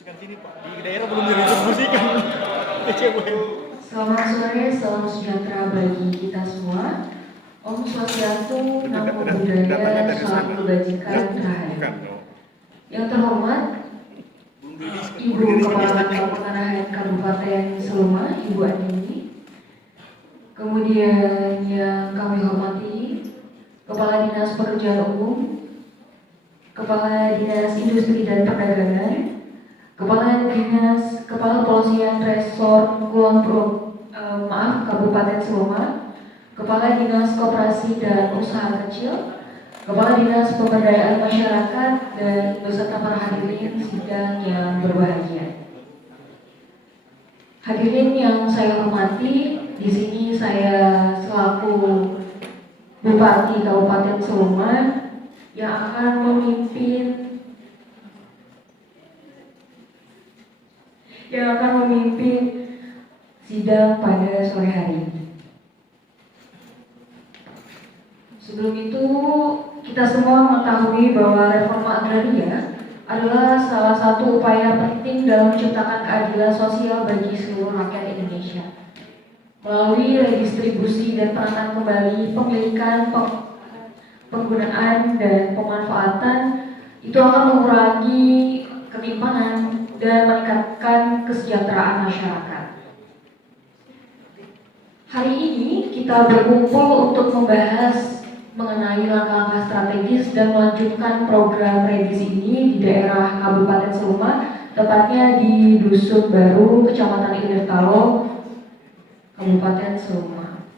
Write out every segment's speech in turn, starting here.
didistribusikan sini Pak. Di daerah belum didistribusikan. Selamat sore, salam sejahtera bagi kita semua. Om Swastiastu, Namo Buddhaya, salam kebajikan rahayu. Yang terhormat, Ibu Kepala Kantor Penyerahan Kabupaten Seluma, Ibu Andini. Kemudian yang kami hormati, Kepala Dinas Pekerjaan Umum, Kepala Dinas Industri dan Perdagangan, Kepala Polisian Resort Kabupaten Seluma, Kepala Dinas Koperasi dan Usaha Kecil, Kepala Dinas Pemberdayaan Masyarakat, dan beserta para hadirin sidang yang berbahagia. Hadirin yang saya hormati, di sini saya selaku Bupati Kabupaten Seluma yang akan memimpin sidang pada sore hari ini. Sebelum itu, kita semua mengetahui bahwa reforma agraria adalah salah satu upaya penting dalam menciptakan keadilan sosial bagi seluruh rakyat Indonesia. Melalui redistribusi dan penanganan kembali pemilikan, penggunaan dan pemanfaatan, itu akan mengurangi ketimpangan dan meningkatkan kesejahteraan masyarakat. Hari ini kita berkumpul untuk membahas mengenai langkah-langkah strategis dan melanjutkan program revisi ini di daerah Kabupaten Seluma, tepatnya di Dusun Baru, Kecamatan Ilirtalo, Kabupaten Seluma.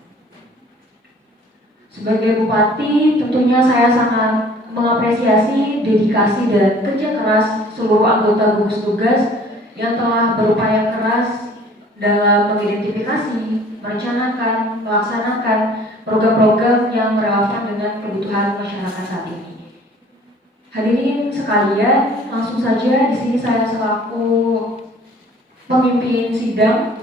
Sebagai Bupati, tentunya saya sangat mengapresiasi dedikasi dan kerja keras seluruh anggota gugus tugas yang telah berupaya keras dalam mengidentifikasi, merencanakan, melaksanakan program-program yang relevan dengan kebutuhan masyarakat saat ini. Hadirin sekalian, langsung saja di sini saya selaku pemimpin sidang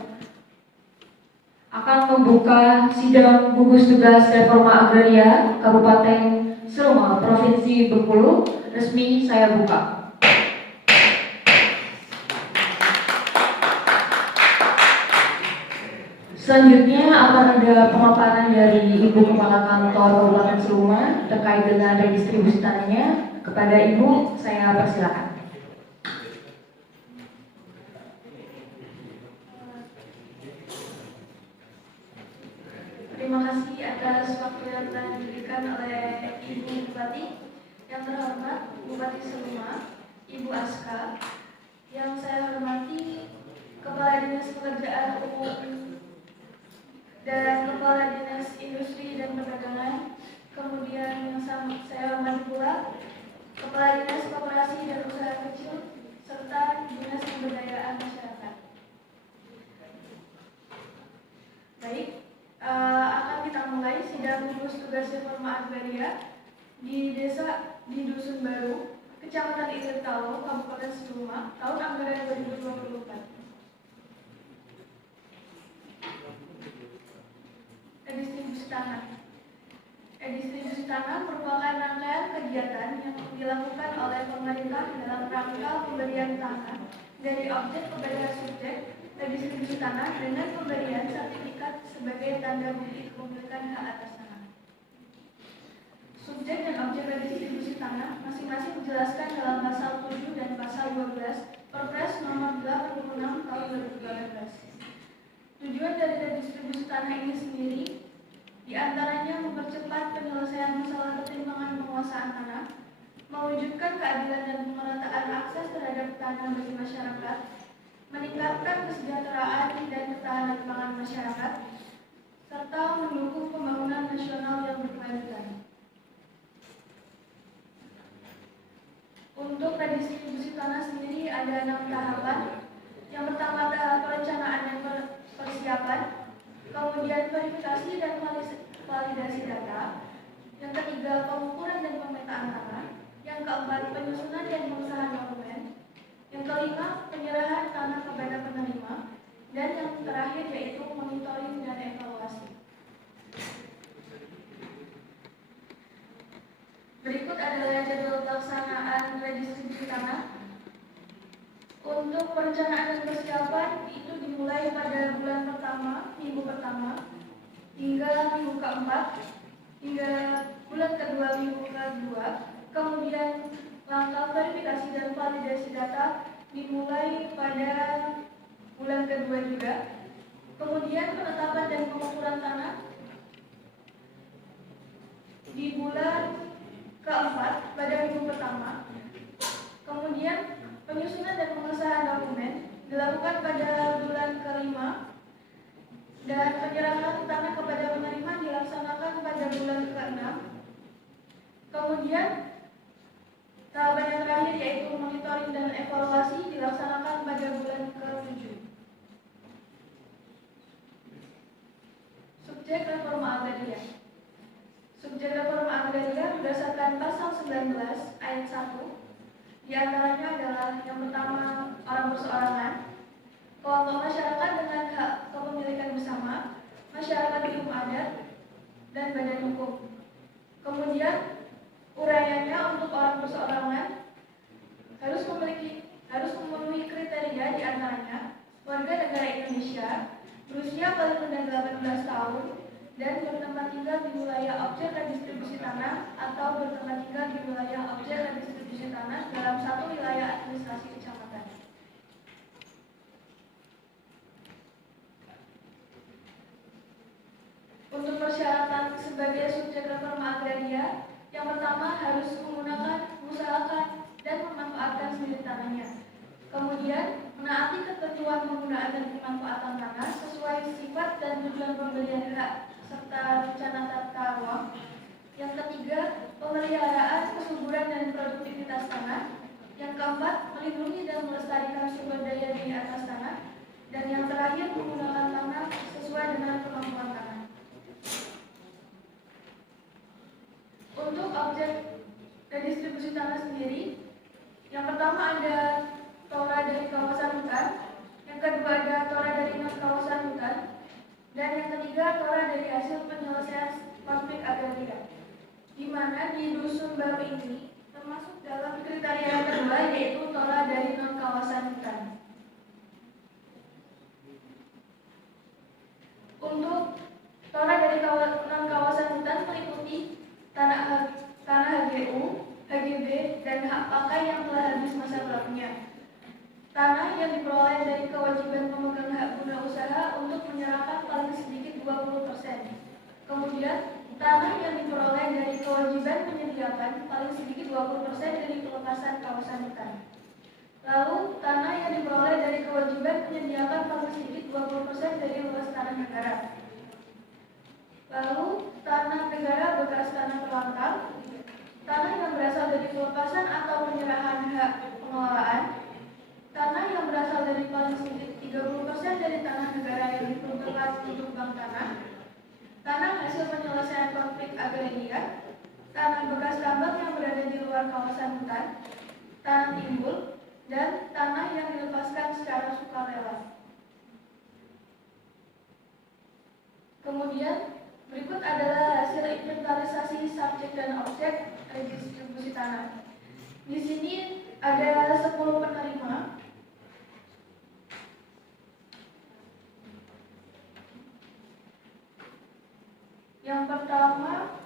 akan membuka sidang gugus tugas reforma agraria Kabupaten Seluma, Provinsi Bengkulu. Resmi saya buka. Selanjutnya akan ada pemaparan dari Ibu Kepala Kantor Kabupaten Seluma terkait dengan redistribusi tanahnya. Kepada Ibu, saya persilakan. Terima kasih atas waktu yang telah diberikan oleh Ibu Bupati. Yang terhormat Bupati Seluma, Ibu Aska. Yang saya hormati Kepala Dinas Pekerjaan Umum dan Kepala Dinas Industri dan Perdagangan. Kemudian yang saya hormati pula Kepala Dinas Koperasi dan Usaha Kecil serta Dinas Pemberdayaan Masyarakat. Baik, akan kita mulai sidang gugus tugas reforma agraria di Dusun Baru, Kecamatan Ilirtalo, Kabupaten Seluma, tahun anggaran 2024. Redistribusi tanah merupakan rangkaian kegiatan yang dilakukan oleh pemerintah dalam rangka pemberian tanah dari objek kepada subjek redistribusi tanah dengan pemberian sertifikat sebagai tanda bukti kepemilikan hak atas tanah. Subjek dan objek redistribusi tanah masing-masing dijelaskan dalam pasal 7 dan pasal 12 Perpres nomor 86 tahun 2018. Tujuan dari redistribusi tanah ini sendiri diantaranya mempercepat penyelesaian masalah ketimpangan penguasaan tanah, mewujudkan keadilan dan pemerataan akses terhadap tanah bagi masyarakat, meningkatkan kesejahteraan dan ketahanan pangan masyarakat, serta mendukung pembangunan nasional yang berkelanjutan. Untuk redistribusi tanah sendiri ada 6 tahapan. Yang pertama tahap perencanaan dan persiapan, kemudian verifikasi dan validasi data, yang ketiga pengukuran dan pemetaan tanah, yang keempat penyusunan dan pengusahaan monumen, yang kelima penyerahan tanah kepada penerima, dan yang terakhir yaitu monitoring dan evaluasi. Berikut adalah jadwal pelaksanaan redistribusi tanah. Untuk perencanaan dan persiapan itu dimulai pada bulan pertama, minggu pertama, hingga minggu keempat, hingga bulan kedua, minggu kedua. Kemudian langkah verifikasi dan validasi data dimulai pada bulan kedua juga. Kemudian penetapan dan pengukuran tanah di bulan keempat pada minggu pertama. Kemudian penyusunan dan pengesahan dokumen dilakukan pada bulan kelima, dan penyerahan tanah kepada penerima dilaksanakan pada bulan ke-6. Kemudian tahapan yang terakhir yaitu monitoring dan evaluasi dilaksanakan pada bulan ke-7. Subjek reforma agraria. Subjek reforma agraria berdasarkan pasal 19 ayat 1. Di antaranya adalah yang pertama orang perseorangan, kelompok masyarakat dengan hak kepemilikan bersama, masyarakat hukum adat, dan badan hukum. Kemudian uraiannya untuk orang perseorangan harus memenuhi kriteria di antaranya warga negara Indonesia, berusia paling rendah 18 tahun, dan bertempat tinggal di wilayah objek redistribusi tanah atau bertempat tinggal di wilayah objek redistribusi tanah dalam satu wilayah administrasi kecamatan. Untuk persyaratan sebagai subjek reforma agraria, yang pertama harus mengusahakan dan memanfaatkan sendiri tanahnya. Kemudian menaati ketentuan penggunaan dan pemanfaatan tanah sesuai sifat dan tujuan pembelian hak serta rencana tata ruang. Yang ketiga, pemeliharaan kesuburan dan produktivitas tanah. Yang keempat, melindungi dan melestarikan sumber daya di atas tanah. Dan yang terakhir, menggunakan tanah sesuai dengan kemampuan tanah. Untuk objek redistribusi tanah sendiri, yang pertama ada tora dari kawasan hutan, yang kedua ada tora dari non kawasan hutan, dan yang ketiga tora dari hasil penyelesaian konflik agraria, di mana di dusun baru ini termasuk dalam kriteria yang kedua yaitu tora dari non kawasan hutan. Untuk tora dari non kawasan hutan meliputi tanah HGU, HGB, dan hak pakai yang telah habis masa gelapnya. Tanah yang diperoleh dari kewajiban pemegang hak guna usaha untuk menyerahkan paling sedikit 20%. Kemudian, tanah yang diperoleh dari kewajiban menyediakan paling sedikit 20% dari pelepasan kawasan hutan. Lalu, tanah yang diperoleh dari kewajiban menyediakan paling sedikit 20% dari luas tanah negara. Lalu, tanah negara bekas tanah terlantar, tanah yang berasal dari pelepasan atau penyerahan hak pengelolaan, tanah yang berasal dari paling sedikit 30% dari tanah negara yang diperuntukkan untuk bank tanah, tanah hasil penyelesaian konflik agraria, tanah bekas tambang yang berada di luar kawasan hutan, tanah timbul, dan tanah yang dilepaskan secara sukarela. Kemudian berikut adalah hasil inventarisasi subjek dan objek redistribusi tanah. Di sini ada 10 penerima. Yang pertama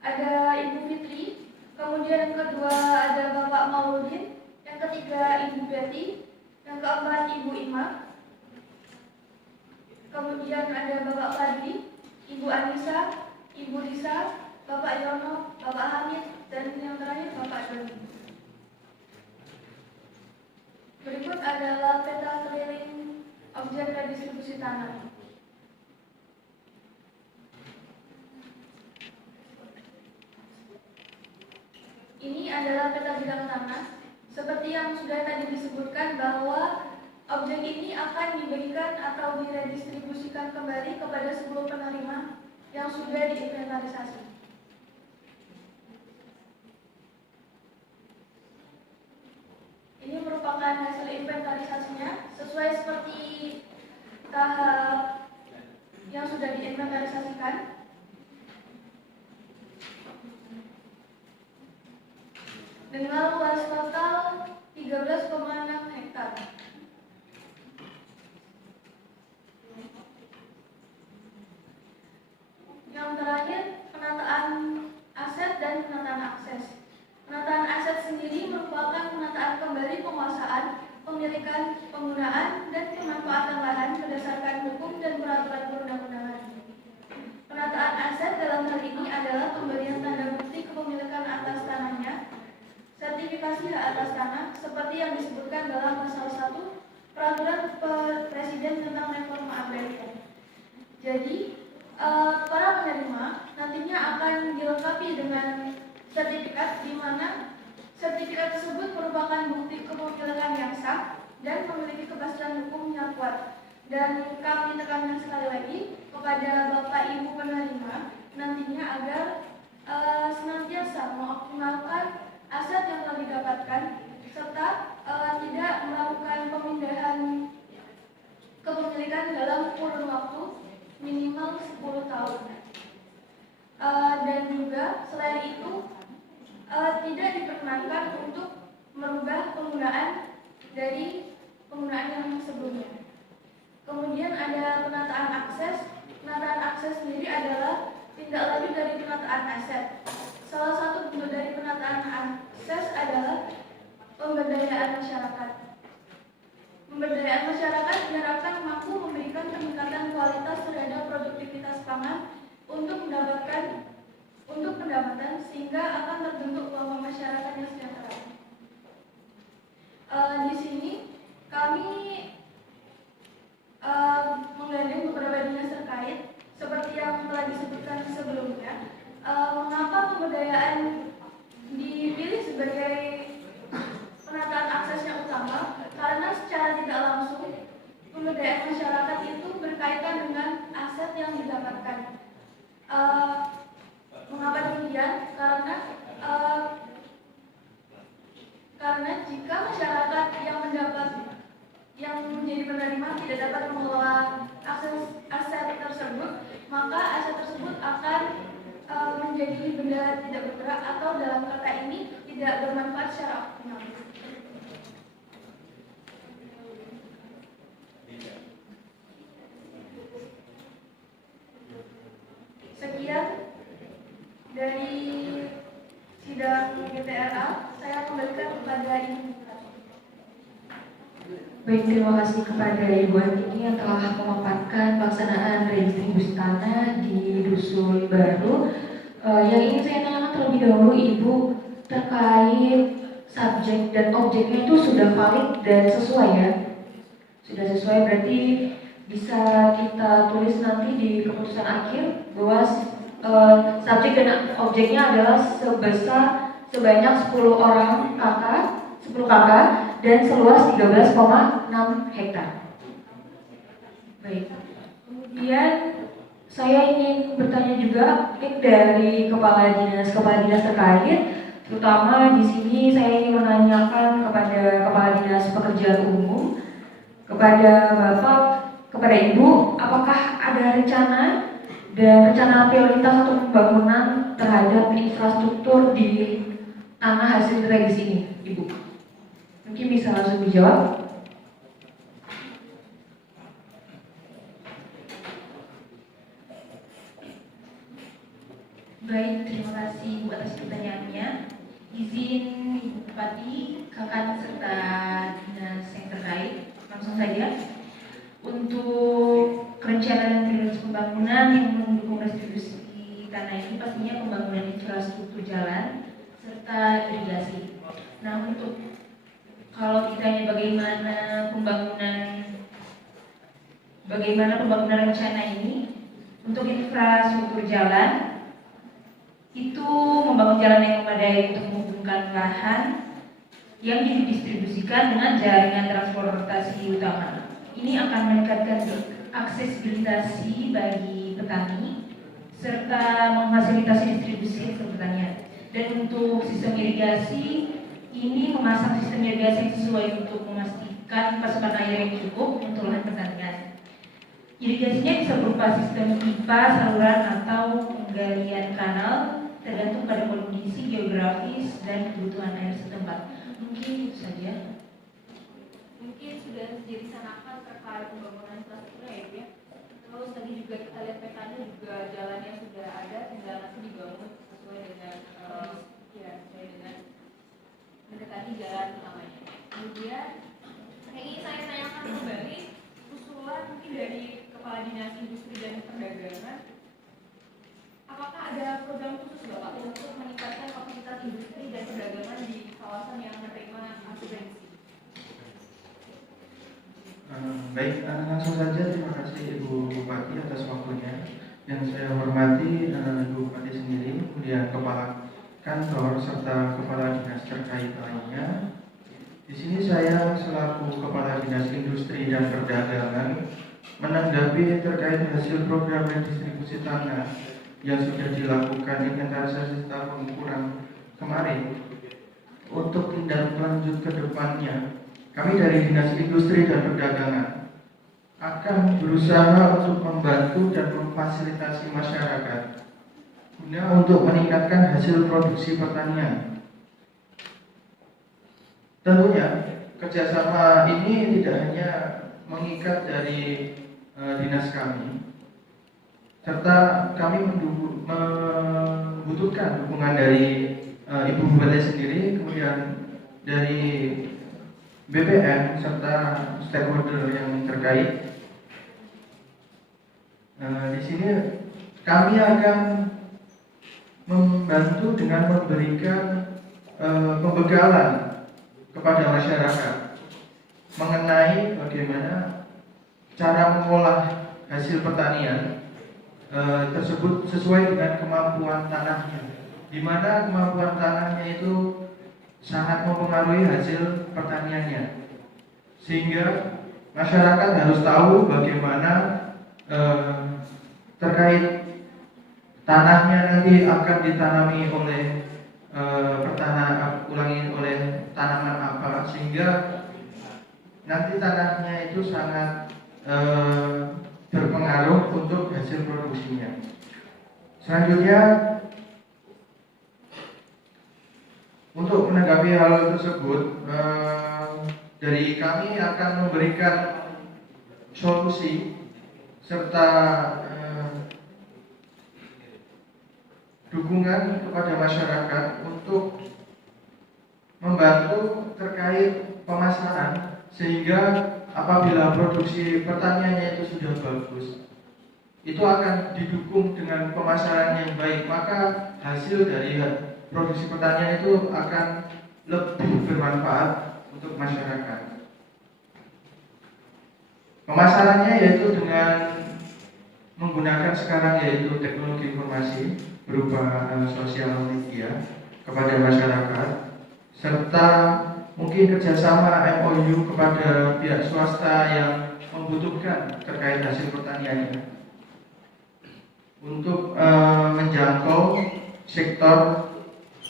ada Ibu Fitri, kemudian yang kedua ada Bapak Mauludin, yang ketiga Ibu Betty, yang keempat Ibu Ima, kemudian ada Bapak Fadli, Ibu Anissa, Ibu Lisa, Bapak Yono, Bapak Hamid, dan yang terakhir Bapak Doni. Berikut adalah peta keliling objek redistribusi tanah. Ini adalah peta bidang tanah. Seperti yang sudah tadi disebutkan bahwa objek ini akan diberikan atau diredistribusikan kembali kepada 10 penerima yang sudah diinventarisasi. Ini merupakan hasil inventarisasinya sesuai seperti tahap yang sudah diinventarisasikan. dengan luas total 13,6 hektar. Yang terakhir, penataan aset dan penataan akses. Penataan aset sendiri merupakan penataan kembali penguasaan, pemilikan, penggunaan, dan pemanfaatan lahan berdasarkan hukum dan peraturan perundang-undangan. Penataan aset dalam hal ini adalah pemberian tanda bukti kepemilikan atas tanahnya, sertifikasi hak atas tanah, seperti yang disebutkan dalam pasal 1 Peraturan Presiden tentang Reforma Agraria. Jadi, para penerima nantinya akan dilengkapi dengan sertifikat di mana sertifikat tersebut merupakan bukti kepemilikan yang sah dan memiliki kepastian hukum yang kuat. Dan kami tekankan sekali lagi kepada Bapak Ibu penerima nantinya agar senantiasa mengoptimalkan aset yang telah didapatkan serta tidak melakukan pemindahan kepemilikan dalam kurun waktu minimal 10 tahun. Dan juga selain itu tidak diperkenankan untuk merubah penggunaan dari penggunaan yang sebelumnya. Kemudian ada penataan akses. Penataan akses sendiri adalah tindak lanjut dari penataan aset. Salah satu bentuk dari penataan akses adalah pemberdayaan masyarakat. Pemberdayaan masyarakat diharapkan mampu memberikan peningkatan kualitas terhadap produktivitas pangan untuk pendapatan sehingga akan terbentuk kelompok masyarakat yang sejahtera. Di sini kami menggandeng beberapa dinas terkait seperti yang telah disebutkan sebelumnya. Mengapa pemberdayaan dipilih sebagai penataan akses yang utama? Karena secara tidak langsung pemberdayaan masyarakat itu berkaitan dengan aset yang didapatkan. Mengapa demikian? Karena jika masyarakat yang menjadi penerima tidak dapat mengelola aset tersebut, maka aset tersebut akan menjadi benda tidak bergerak atau dalam kata ini tidak bermanfaat secara optimal. Sekian dari sidang GTRA, saya kembalikan kepada Ibu. Baik, terima kasih kepada Ibu Antini yang telah memaparkan pelaksanaan redistribusi tanah di Dusun Baru. Yang ingin saya tanyakan terlebih dahulu Ibu terkait subjek dan objeknya itu sudah valid dan sesuai ya? Sudah sesuai, berarti bisa kita tulis nanti di keputusan akhir bahwa subjek dan objeknya adalah sebanyak 10 orang kakak, 10 kakak dan seluas 13,6 hektar. Baik. Kemudian saya ingin bertanya juga dari kepala dinas terkait, terutama di sini saya ingin menanyakan kepada kepala dinas pekerjaan umum, kepada Bapak, kepada Ibu, apakah ada rencana dan rencana prioritas untuk pembangunan terhadap infrastruktur di tanah hasil regis ini, Ibu? Mungkin bisa langsung dijawab. Baik, terima kasih Ibu atas pertanyaannya. Izin Ibu Bupati, kakak serta dinas yang terkait, langsung saja. Untuk kerencanaan dan prioritas pembangunan yang mendukung restitusi tanah ini pastinya pembangunan infrastruktur jalan serta irigasi. Nah, untuk kalau ditanya bagaimana pembangunan rencana ini untuk infrastruktur jalan, itu membangun jalan yang memadai untuk menghubungkan lahan yang didistribusikan dengan jaringan transportasi utama. Ini akan meningkatkan aksesibilitas bagi petani serta memfasilitasi distribusi hasil pertanian. Dan untuk sistem irigasi, ini memasang sistem irigasi yang sesuai untuk memastikan pasokan air yang cukup untuk lahan pertanian. Irigasinya bisa berupa sistem pipa, saluran atau penggalian kanal tergantung pada kondisi geografis dan kebutuhan air setempat. Mungkin itu saja. Mungkin sudah direncanakan terkait pembangunan infrastruktur ya, Bu ya. Terus tadi juga kita lihat petanya juga jalannya sudah ada, tinggal nanti dibangun sesuai dengan sesuai dengan mendekati jalan utamanya. Kemudian yang ingin saya tanyakan kembali usulan mungkin dari Kepala Dinas Industri dan Perdagangan, apakah ada program khusus Bapak untuk meningkatkan kapasitas industri dan perdagangan di kawasan yang menerima asuransi? Baik, langsung saja terima kasih Ibu Bupati atas waktunya. Yang saya hormati Ibu Bupati sendiri, kemudian Kepala Kantor serta Kepala Dinas terkait lainnya. Di sini saya selaku Kepala Dinas Industri dan Perdagangan menanggapi terkait hasil program redistribusi tanah yang sudah dilakukan inventarisasi tahun kurang kemarin. Untuk tindak lanjut ke depannya, kami dari Dinas Industri dan Perdagangan akan berusaha untuk membantu dan memfasilitasi masyarakat guna untuk meningkatkan hasil produksi pertanian. Tentunya kerjasama ini tidak hanya mengikat dari dinas kami, serta kami membutuhkan dukungan dari Ibu Bupati sendiri, kemudian dari BPN serta stakeholder yang terkait. Di sini kami akan membantu dengan memberikan pembekalan kepada masyarakat mengenai bagaimana cara mengolah hasil pertanian tersebut sesuai dengan kemampuan tanahnya, di mana kemampuan tanahnya itu sangat mempengaruhi hasil pertaniannya, sehingga masyarakat harus tahu bagaimana terkait tanahnya nanti akan ditanami oleh oleh tanaman apa, sehingga nanti tanahnya itu sangat berpengaruh untuk hasil produksinya. Selanjutnya, untuk menanggapi hal tersebut, dari kami akan memberikan solusi serta dukungan kepada masyarakat untuk membantu terkait pemasaran, sehingga apabila produksi pertaniannya itu sudah bagus, itu akan didukung dengan pemasaran yang baik, maka hasil dari produksi pertanian itu akan lebih bermanfaat untuk masyarakat. Pemasarannya yaitu dengan menggunakan sekarang yaitu teknologi informasi berupa sosial media kepada masyarakat, serta mungkin kerjasama MOU kepada pihak swasta yang membutuhkan terkait hasil pertaniannya untuk menjangkau sektor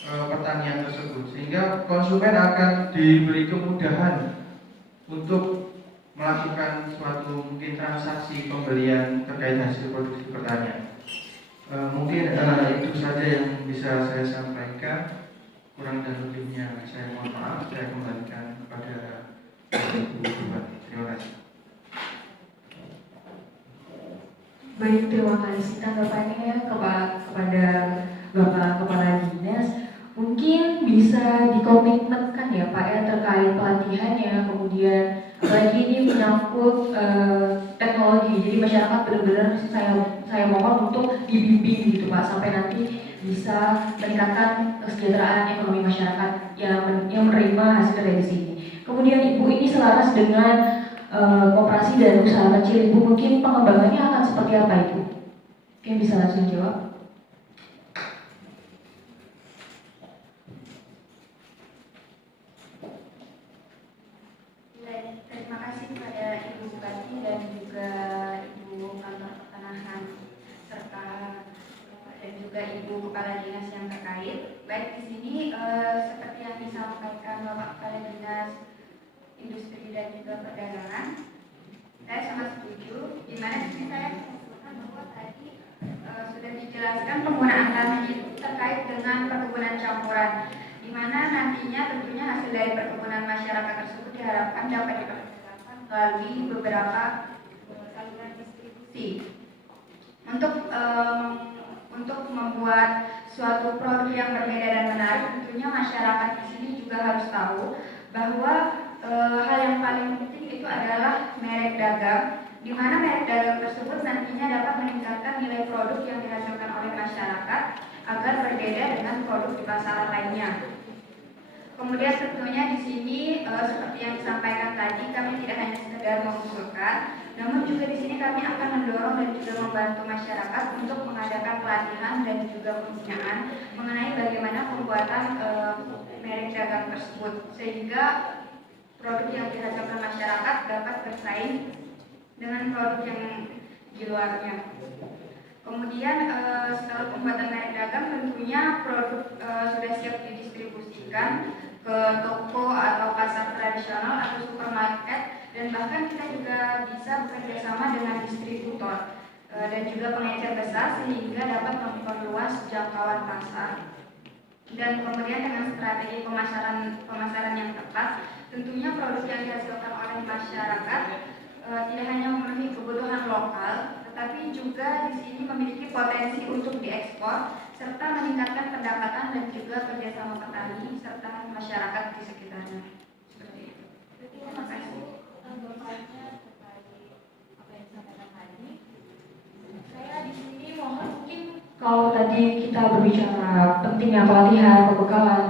pertanian tersebut, sehingga konsumen akan diberi kemudahan untuk melakukan suatu mungkin transaksi pembelian terkait hasil produksi pertanian. Mungkin itu saja yang bisa saya sampaikan. Kurang dan lebihnya saya mohon maaf. Saya kembalikan kepada Ibu Bupati. Terima kasih. Baik, terima kasih tanggapannya kepada Bapak Kepala Dinas. Mungkin bisa dikomitmenkan ya Pak ya terkait pelatihannya, kemudian apalagi ini menyangkut teknologi, jadi masyarakat benar-benar saya mohon untuk dibimbing gitu Pak, sampai nanti bisa meningkatkan kesejahteraan ekonomi masyarakat yang menerima hasil dari sini. Kemudian Ibu ini selaras dengan koperasi dan usaha kecil Ibu, mungkin pengembangannya akan seperti apa Ibu? Mungkin bisa langsung jawab. Terima kasih kepada Ibu Bupati dan juga Ibu Kantor Pertanahan serta dan juga Ibu Kepala Dinas yang terkait. Baik, di sini seperti yang disampaikan Bapak Kepala Dinas Industri dan juga Perdagangan, saya sangat setuju. Di mana di sini saya menyebutkan bahwa tadi sudah dijelaskan penggunaan tanah itu terkait dengan perkebunan campuran, di mana nantinya tentunya hasil dari perkebunan masyarakat tersebut diharapkan dapat dipergunakan melalui beberapa saluran distribusi. Untuk membuat suatu produk yang berbeda dan menarik, tentunya masyarakat di sini juga harus tahu bahwa hal yang paling penting itu adalah merek dagang, di mana merek dagang tersebut nantinya dapat meningkatkan nilai produk yang dihasilkan oleh masyarakat agar berbeda dengan produk di pasaran lainnya. Kemudian tentunya di sini seperti yang disampaikan tadi, kami tidak hanya sekedar mengusulkan, namun juga di sini kami akan mendorong dan juga membantu masyarakat untuk mengadakan pelatihan dan juga pembinaan mengenai bagaimana pembuatan merek dagang tersebut, sehingga produk yang dihasilkan masyarakat dapat bersaing dengan produk yang di luarnya. Kemudian setelah pembuatan merek dagang, tentunya produk sudah siap didistribusikan ke toko atau pasar tradisional atau supermarket, dan bahkan kita juga bisa bekerja sama dengan distributor dan juga pengecer besar sehingga dapat memperluas jangkauan pasar. Dan kemudian dengan strategi pemasaran yang tepat, tentunya produk yang dihasilkan oleh masyarakat tidak hanya memenuhi kebutuhan lokal, tetapi juga di sini memiliki potensi untuk diekspor serta meningkatkan pendapatan dan juga kerjasama petani serta masyarakat di sekitarnya. Seperti itu. Terima kasih. Saya di sini mohon mungkin kalau tadi kita berbicara pentingnya pelatihan, pembekalan,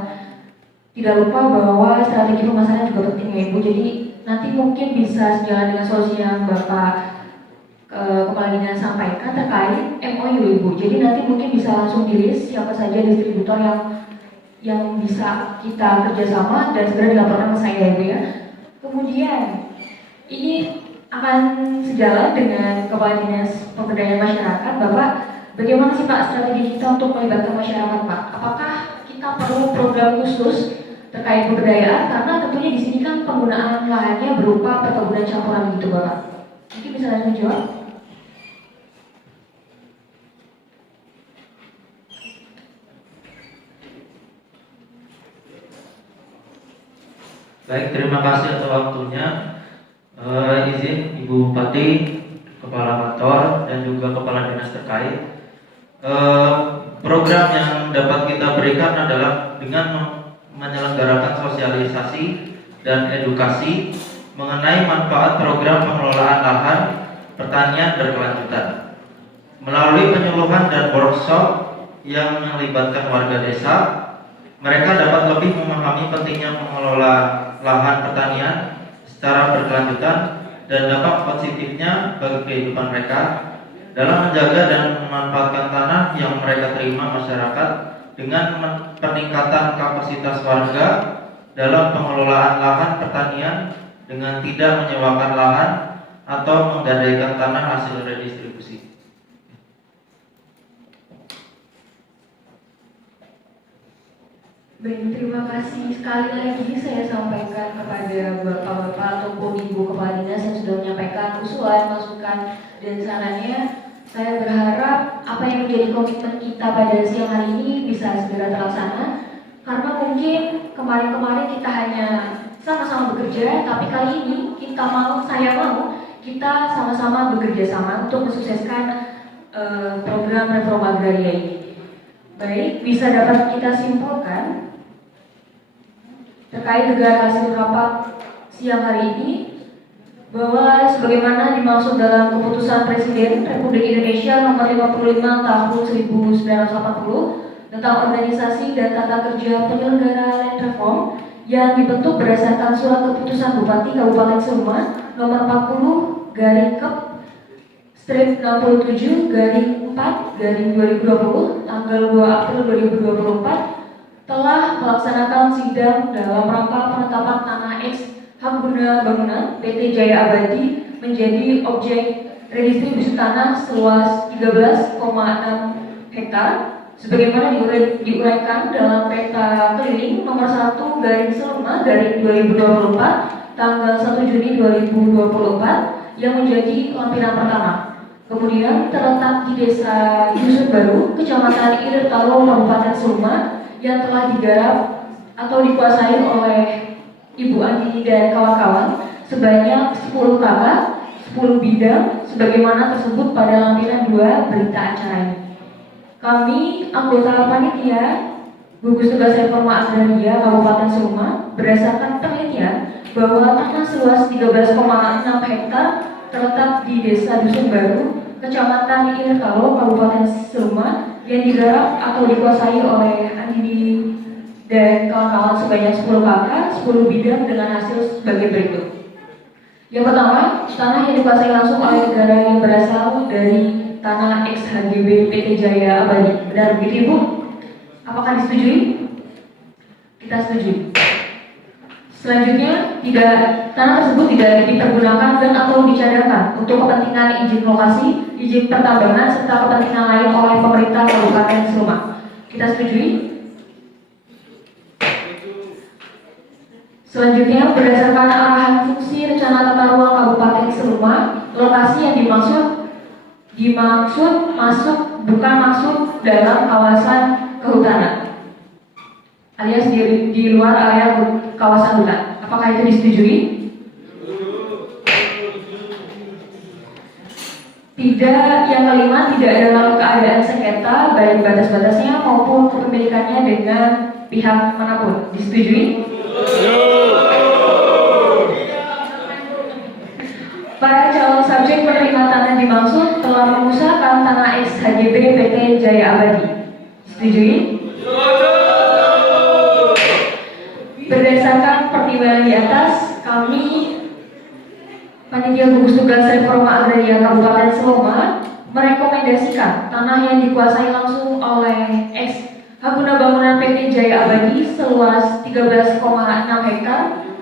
tidak lupa bahwa strategi pemasaran juga penting ya Ibu. Jadi nanti mungkin bisa sejalan dengan solusi yang Bapak Kepala Dinas sampaikan terkait MOU Ibu. Jadi nanti mungkin bisa langsung di-list siapa saja distributor yang bisa kita kerjasama dan segera dilaporkan ke saya Ibu ya. Kemudian ini akan sejalan dengan Kepala Dinas Pemberdayaan Masyarakat. Bapak, bagaimana sih Pak strategi kita untuk melibatkan masyarakat Pak? Apakah kita perlu program khusus terkait pemberdayaan? Karena tentunya di sini kan penggunaan lahannya berupa perkebunan campuran gitu Bapak. Mungkin bisa langsung jawab? Baik, terima kasih atas waktunya. Izin Ibu Bupati, Kepala Kantor, dan juga Kepala Dinas terkait. Program yang dapat kita berikan adalah dengan menyelenggarakan sosialisasi dan edukasi mengenai manfaat program pengelolaan lahan pertanian berkelanjutan. Melalui penyuluhan dan workshop yang melibatkan warga desa, mereka dapat lebih memahami pentingnya mengelola lahan pertanian secara berkelanjutan dan dampak positifnya bagi kehidupan mereka dalam menjaga dan memanfaatkan tanah yang mereka terima masyarakat dengan peningkatan kapasitas warga dalam pengelolaan lahan pertanian dengan tidak menyewakan lahan atau menggadaikan tanah hasil redistribusi. Baik, terima kasih sekali lagi saya sampaikan kepada Bapak-Bapak ataupun Ibu Kepala Dinas yang sudah menyampaikan usulan, masukan, dan sarannya. Saya berharap apa yang menjadi komitmen kita pada siang hari ini bisa segera terlaksana, karena mungkin kemarin-kemarin kita hanya sama-sama bekerja, tapi kali ini saya mau kita sama-sama bekerja sama untuk mensukseskan program reforma agraria ini. Baik, bisa dapat kita simpulkan terkait dengan hasil rapat siang hari ini bahwa sebagaimana dimaksud dalam keputusan Presiden Republik Indonesia nomor 55 tahun 1980 tentang organisasi dan tata kerja penyelenggara land reform yang dibentuk berdasarkan surat keputusan Bupati Kabupaten Sema nomor 40 garing Kep strip 67 garing 4 garing 2020 tanggal 2 April 2024 telah melaksanakan sidang dalam rangka penetapan tanah eks hak guna bangunan PT Jaya Abadi menjadi objek redistribusi tanah seluas 13,6 hektar sebagaimana diuraikan dalam peta keliling nomor 1 garing Selma garing 2024 tanggal 1 Juni 2024 yang menjadi lampiran pertama. Kemudian terletak di Desa Dusun Baru, Kecamatan Ilir-Talo, Kabupaten Suma, yang telah digarap atau dikuasai oleh Ibu Andi dan kawan-kawan sebanyak 10 kakak, 10 bidang, sebagaimana tersebut pada lampiran 2 berita acara ini. Kami, anggota panitia gugus tugas reforma agraria Kabupaten Suma, berdasarkan penelitian bahwa tanah seluas 13,6 hektar terletak di Desa Dusun Baru, Kecamatan Ilir-Talo, Kabupaten Suma, yang digarap atau dikuasai oleh Andi dan kawan-kawan sebanyak 10 kakak, 10 bidang dengan hasil sebagai berikut. Yang pertama, tanah yang dikuasai langsung oleh negara yang berasal dari tanah ex-HGB PT Jaya Abadi. Benar begitu, Ibu? Apakah disetujui? Kita setujui. Selanjutnya, tanah tersebut tidak dipergunakan dan atau dicadangkan untuk kepentingan izin lokasi, izin pertambangan, serta kepentingan lain oleh pemerintah Kabupaten Suma. Kita setujui? Selanjutnya, berdasarkan arahan fungsi rencana tata ruang Kabupaten Suma, lokasi yang dimaksud bukan masuk dalam kawasan kehutanan, alias di luar area kawasan hutan. Apakah itu disetujui? Tidak. Yang kelima, tidak dalam keadaan sengketa baik batas-batasnya maupun kepemilikannya dengan pihak manapun. Disetujui? Para calon subjek penerima tanah dimaksud telah mengusahakan tanah ex-HGB PT Jaya Abadi. Disetujui? Berdasarkan pertimbangan di atas, kami Panitia Gugus Tugas Reforma Agraria Kabupaten Suma merekomendasikan tanah yang dikuasai langsung oleh Haguna Bangunan PT Jaya Abadi seluas 13,6 hektar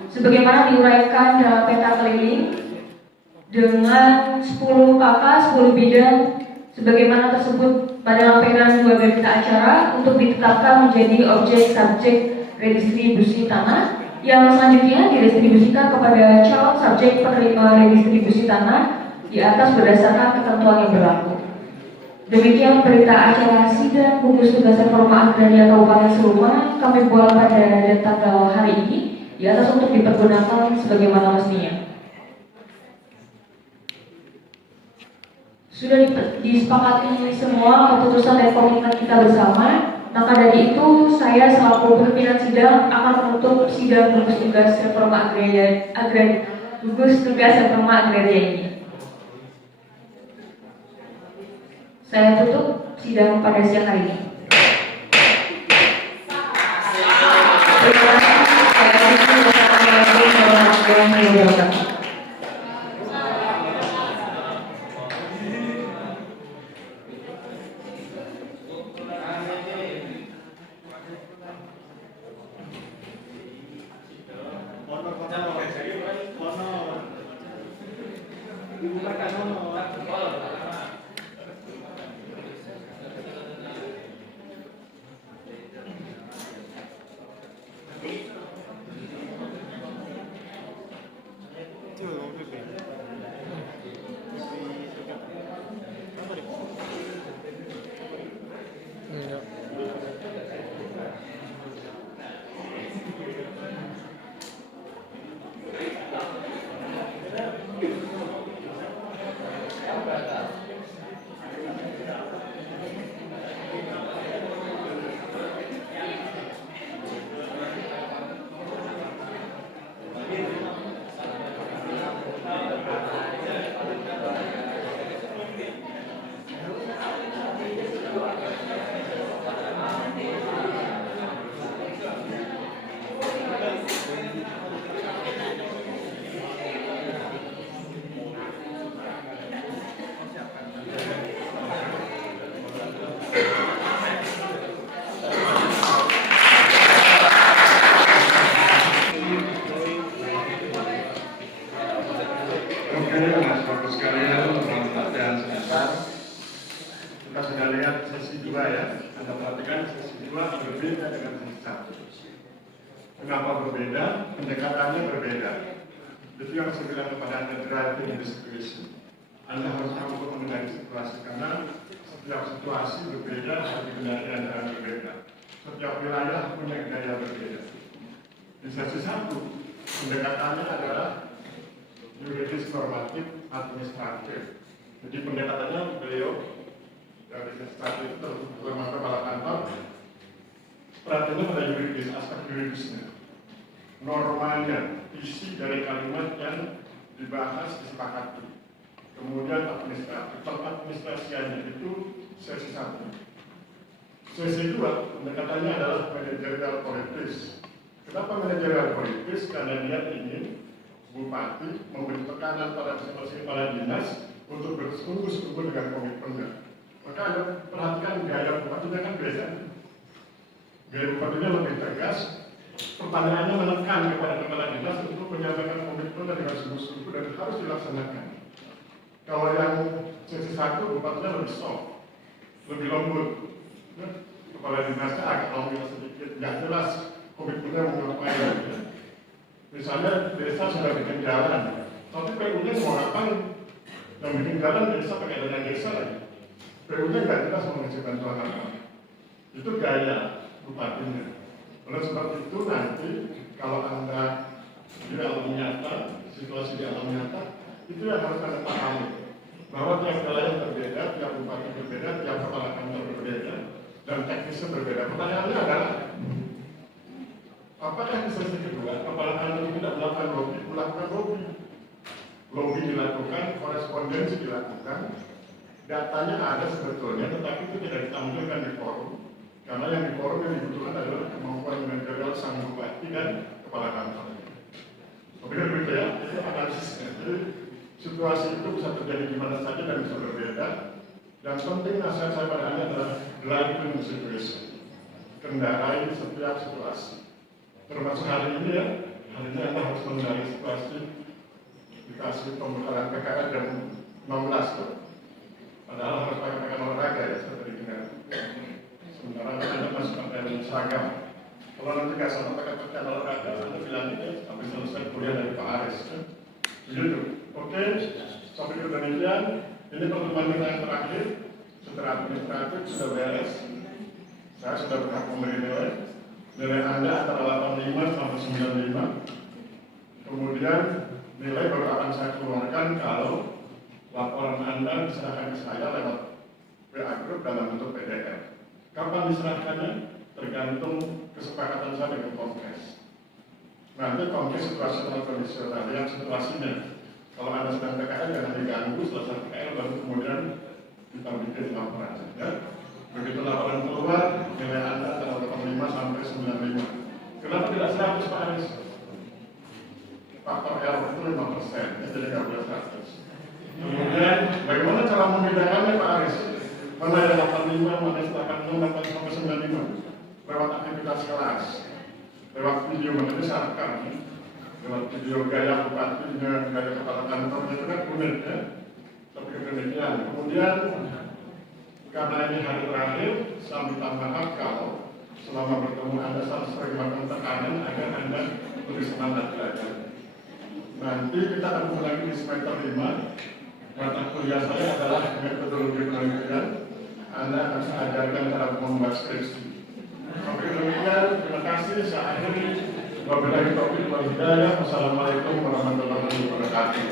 sebagaimana diuraikan dalam peta keliling dengan 10 kakak, 10 bidang sebagaimana tersebut pada lampiran 2 berita acara untuk ditetapkan menjadi objek subjek redistribusi tanah yang selanjutnya didistribusikan kepada calon subjek penerima redistribusi tanah di atas berdasarkan ketentuan yang berlaku. Demikian berita acara sidang gugus tugas reforma agraria Kabupaten Suma kami buat pada tanggal hari ini di atas untuk dipergunakan sebagaimana mestinya. Sudah disepakati semua keputusan dan komitmen kita bersama, maka dari itu saya selaku pimpinan sidang akan menutup sidang gugus tugas reforma agraria ini. Saya tutup sidang pada siang hari ini. Terima kasih. Assalamualaikum warahmatullahi wabarakatuh. Kenapa berbeda? Pendekatannya berbeda. Itu yang saya bilang kepada Anda, driving distribution. Anda harus mampu mengenali situasi karena setiap situasi berbeda, dari Anda berbeda. Setiap wilayah punya gaya berbeda. Di sesi satu, pendekatannya adalah yuridis normatif administratif. Jadi pendekatannya beliau dari sesi satu itu terutama kepala kantor, perhatiannya pada yuridis, aspek yuridisnya, normanya, isi dari kalimat yang dibahas, disepakati. Kemudian administratif, pengadministrasiannya itu sesi satu. Sesi dua, pendekatannya adalah manajerial politis. Kenapa manajerial politis? Karena dia ingin bupati memberi tekanan pada masing-masing kepala dinas untuk bersungguh-sungguh dengan komitmennya. Maka Anda perhatikan gaya bupatinya kan beda. Gaya bupatinya lebih tegas. Pertanyaannya menekan kepada kepala dinas untuk menyampaikan komitmen dengan sungguh-sungguh dan harus dilaksanakan. Kalau yang sesi satu, bupatinya lebih soft, lebih lembut. Kepala dinasnya agak lembut sedikit, nggak jelas komitmennya mau ngapain. Misalnya desa sudah bikin jalan, tapi PU-nya mau ngapain? Yang bikin jalan desa pakai dana desa lagi. PU-nya nggak jelas mau ngasih bantuan apa. Itu gaya bupatinya. Oleh sebab itu nanti kalau Anda di alam nyata, situasi di alam nyata, itu yang harus Anda pahami. Bahwa tiap wilayah berbeda, tiap bupati berbeda, tiap kepala kantor berbeda, dan teknisnya berbeda. Pertanyaannya adalah, apakah di sesi kedua kepala kantor tidak melakukan lobby? Melakukan lobby. Lobby dilakukan, korespondensi dilakukan, datanya ada sebetulnya, tetapi itu tidak ditampilkan di forum. Karena yang di forum yang dibutuhkan adalah kemampuan manajerial sang bupati dan kepala kantor. Tapi kan begitu ya, itu analisisnya. Jadi situasi itu bisa terjadi di mana saja dan bisa berbeda. Dan penting nasihat saya pada Anda adalah drive to situation. Kendarai setiap situasi. Termasuk hari ini ya, hari ini Anda harus mengenali situasi dikasih pembekalan PKN jam 16 tuh. Padahal harus pakai pakaian olahraga ya, saya tadi dengar. Sementara Anda masih pakai seragam. Kalau nanti nggak sama pakai pakaian olahraga, Anda bilang ini sampai selesai kuliah dari Pak Aris. Begitu. Oke, sampai ke demikian. Ini pertemuan kita yang terakhir. Secara administratif sudah beres. Saya sudah berhak memberi nilai. Nilai Anda antara 85 sampai 95. Kemudian nilai baru akan saya keluarkan kalau laporan Anda diserahkan ke saya lewat WA Group dalam bentuk PDF. Kapan diserahkannya? Tergantung kesepakatan saya dengan Kongres. Nanti Kongres situasional kondisional yang situasinya. Kalau Anda sedang PKL jangan diganggu, selesai PKL baru kemudian kita bikin laporan. Ya? Begitu laporan keluar, nilai Anda antara 85 sampai 95. Kenapa tidak 100 Pak Aris? Faktor error itu 5%, jadi nggak boleh 100. Kemudian, bagaimana cara membedakannya Pak Aris? Mana yang 85, mana yang 86, sampai 95? Lewat aktivitas kelas, lewat video, makanya saya rekam. Lewat video gaya bupatinya, gaya kepala kantornya itu kan unik ya. Tapi demikian. Kemudian, karena ini hari terakhir, saya minta maaf kalau selama bertemu Anda saya sering makan tekanan agar Anda lebih semangat belajar. Nanti kita akan mulai di semester 5. Mata kuliah saya adalah metodologi penelitian. Anda akan saya ajarkan cara membuat skripsi. Sampai demikian, terima kasih. Saya akhiri. Wabillahi taufiq wal hidayah. Wassalamualaikum warahmatullahi wabarakatuh.